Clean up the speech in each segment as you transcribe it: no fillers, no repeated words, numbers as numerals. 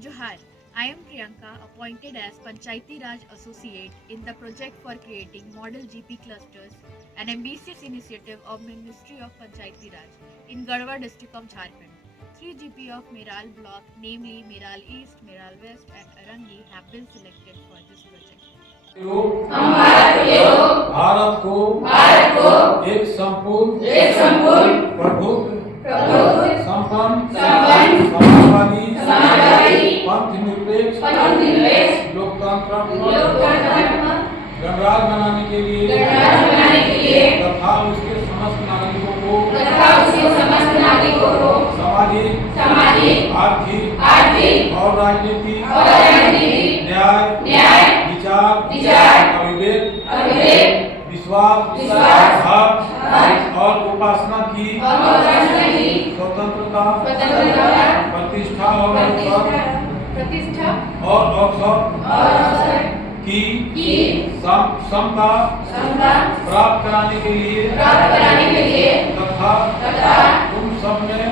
Johar, I am Priyanka, appointed as Panchayati Raj Associate in the project for creating model GP clusters, an ambitious initiative of Ministry of Panchayati Raj in Garhwa district of Jharkhand. 3 GP of Meral block, namely Meral East, Meral West and Arangi have been selected for this project. Bharat को एक संपूर्ण प्रभुत्व संपन्न समाजवादी पंथ निरपेक्ष लोकतंत्र गणराज बनाने के लिए तथा उसके समस्त नागरिकों को सामाजिक आर्थिक और राजनीतिक न्याय विचार अविवेक विश्वास और उपासना की स्वतंत्रता प्रतिष्ठा और अवसर की समता प्राप्त कराने के लिए तथा उन सब में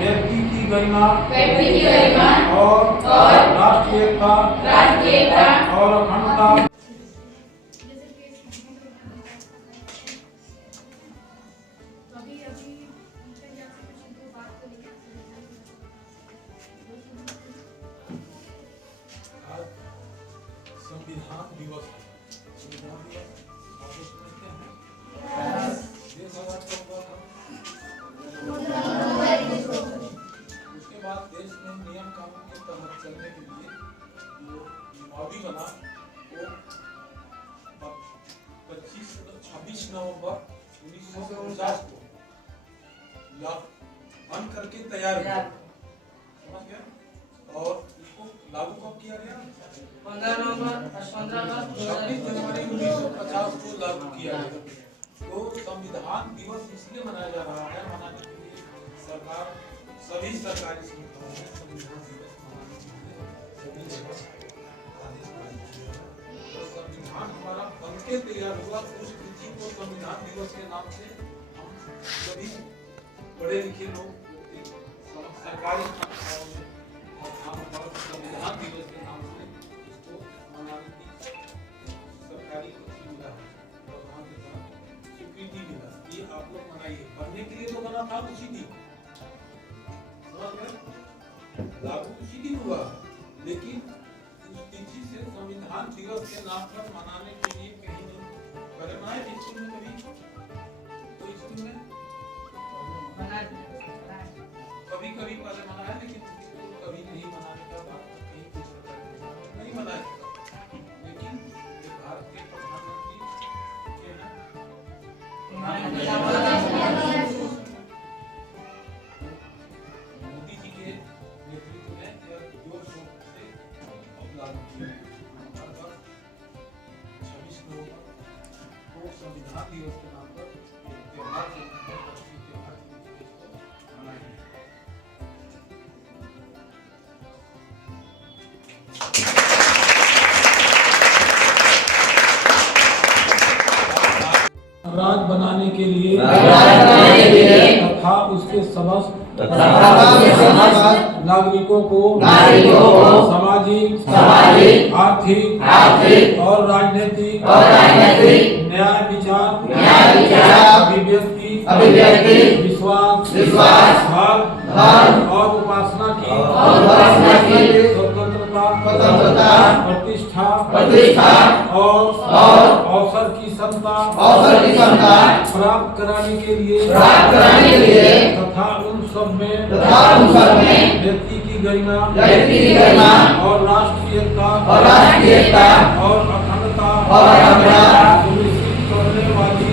व्यक्ति की गरिमा और राष्ट्रीयता और अखंडता संविधान दिवस आप समझते हैं देश आजाद कब हुआ था? उसके बाद देश में नियम कानून के तहत चलने के लिए जो चुनावी बना वो 26 नवंबर 1949 को बन करके तैयार हुआ, समझ गया? और इसको लागू कब किया गया? 26 जनवरी 1950 को लागू किया गया। तो संविधान दिवस इसलिए मनाया जा रहा है, मनाने के लिए सरकार सभी सरकारी संस्थाओं में संविधान दिवस मनाने के लिए सभी जगह आदेश जारी किया है। तो संविधान हमारा बनके तैयार हुआ, उस कृति को संविधान दिवस के नाम से हम सभी पढ़े लिखे लोग सरकारी संस्थाओं में संविधान दिवस के नाम से इसको मनाने की सरकारी मिला है, स्वीकृति मिला। ये आप लोग मनाइए, बनने के लिए तो बना था उसी दिन, समझ गए? लागू उसी दिन हुआ, लेकिन उस तिथि से संविधान दिवस के नाम पर मनाने के लिए कहीं नहीं पहले मनाए स्कूल में, कभी तो स्कूल में कभी पहले मनाया, लेकिन कभी नहीं मनाने का बात कहीं नहीं मनाया। लेकिन भारत के प्रधानमंत्री के हैं मोदी जी के नेतृत्व में जोर शोर से लागू किया। 26 नवंबर को संविधान दिवस के नाम पर त्योहार मनाया। राज बनाने के लिए तथा उसके समस्त नागरिकों को सामाजिक आर्थिक और राजनीतिक न्याय विचार अभिव्यक्ति विश्वास और उपासना की स्वतंत्रता प्रतिष्ठा और अवसर की समता प्राप्त कराने के लिए तथा उन सब में व्यक्ति की गरिमा और राष्ट्रीयता और अखंडता सुनिश्चित करने वाली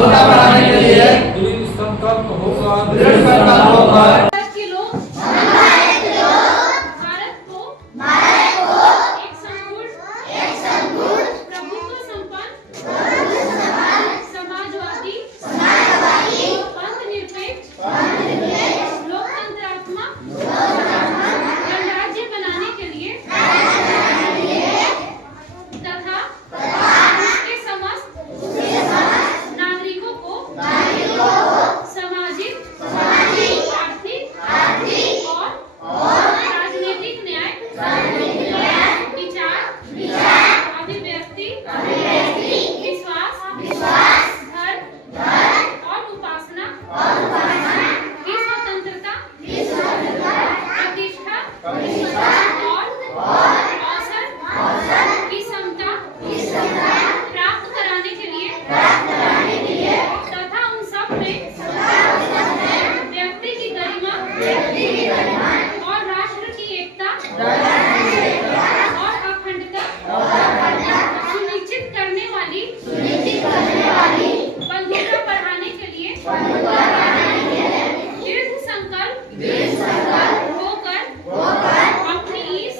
बढ़ाने के लिए दृढ़ संकल्प होगा। सामाजिक आर्थिक विश्वास धर्म और उपासना की स्वतंत्रता प्रतिष्ठा और अवसर की समता प्राप्त कराने के लिए तथा उन सब में व्यक्ति की गरिमा और राष्ट्र की एकता और अखंडता सुनिश्चित करने वाली बंधुता बढ़ाने के लिए दृढ़ संकल्प होकर अपनी इस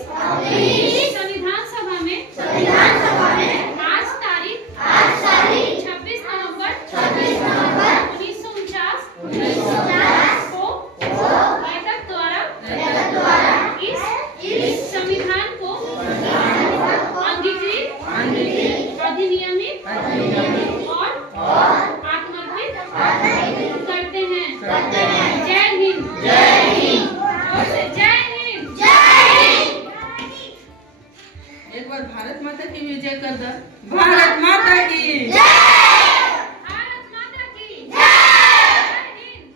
संविधान सभा में आज तारीख 26 नवंबर 1949 को बैठक द्वारा इस संविधान को अंगीकृत अधिनियमित और आत्मर्पित करते हैं। जय हिंद। और से जय हिंद। एक बार भारत माता की विजय कर दो। भारत माता की भारत माता की जय हिंद।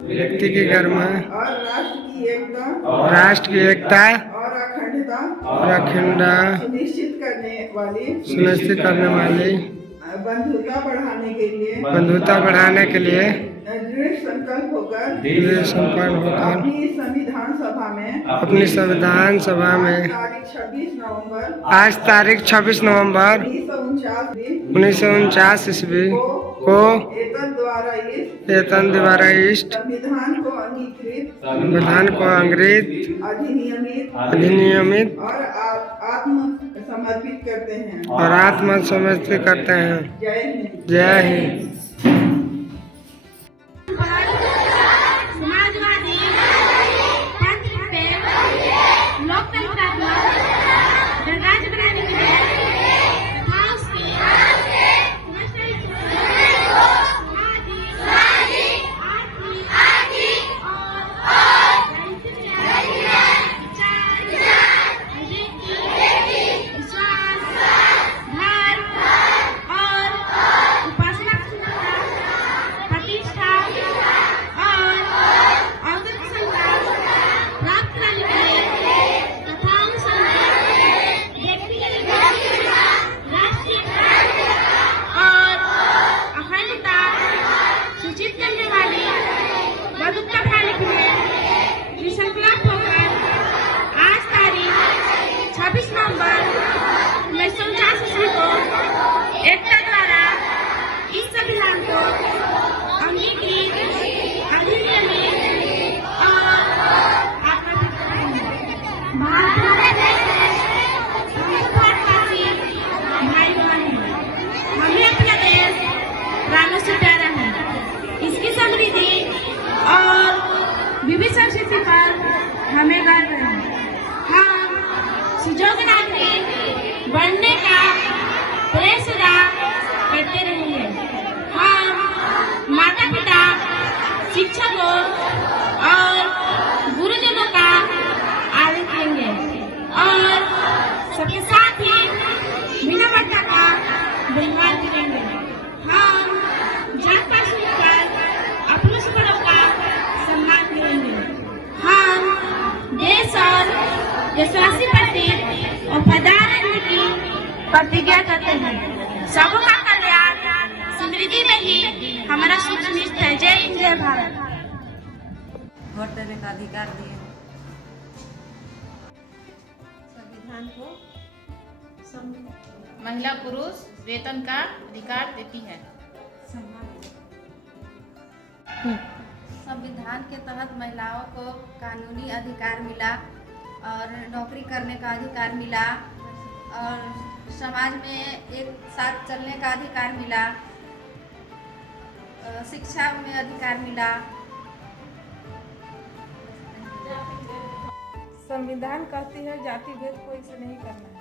व्यक्ति की गरिमा और राष्ट्र की एकता और अखंडता और अखंडता सुनिश्चित करने वाली बंधुता बढ़ाने के लिए दृढ़ संकल्प होकर अपनी संविधान सभा में आज तारीख 26 नवंबर 1949 ईस्वी को एतन द्वारा इष्ट संविधान को अंग्रेज अधिनियमित और आत्मसमर्पित करते हैं। जय हिंद। जय हिंद। समाजवादी तंत्र पे लोकतंत्रात्मक गणराज्य बनाने के लिए तथा उसके सामाजिक, आर्थिक और विश्वास, धर्म और उपासना की प्रतिष्ठा और अवसर की संख्या प्राप्त करने के लिए तथा उन समय व्यक्ति की गरिमा, राष्ट्रीय और अखंडता सूचित करने वाली बंधुता बढ़ाने के लिए विसंकल्प होकर आज तारीख 26 नवंबर 1949 ईस्वी को एकता द्वारा इस संविधान को अंगीकृत अधिनियमित और आत्मर्पित करेंगे। भारतवासी भाई बहन हैं। हमें अपना देश प्राणों से प्यारा है। इसकी समृद्धि और विविध संस्कृति पर हमें गर्व है। हम सुयोग्य नागरिक बनने का प्रयास करते रहेंगे। हम माता पिता, शिक्षकों और गुरुजनों का आदर करेंगे और सबके साथ ही विनम्रता का व्यवहार करेंगे। हम जात पात छोड़कर अपनों से बड़ों का सम्मान करेंगे। हम देश और देशवासी प्रति वफादार रहने की प्रतिज्ञा करते हैं। सबका कल्याण समृद्धि में ही हमारा सुख सुनिश्चित है। जय हिंद, जय भारत। वोट देने का अधिकार दिए। संविधान को महिला पुरुष वेतन का अधिकार देती है। संविधान के तहत महिलाओं को कानूनी अधिकार मिला और नौकरी करने का अधिकार मिला और समाज में एक साथ चलने का अधिकार मिला, शिक्षा में अधिकार मिला। संविधान कहती है जाति भेद कोई से नहीं करना है।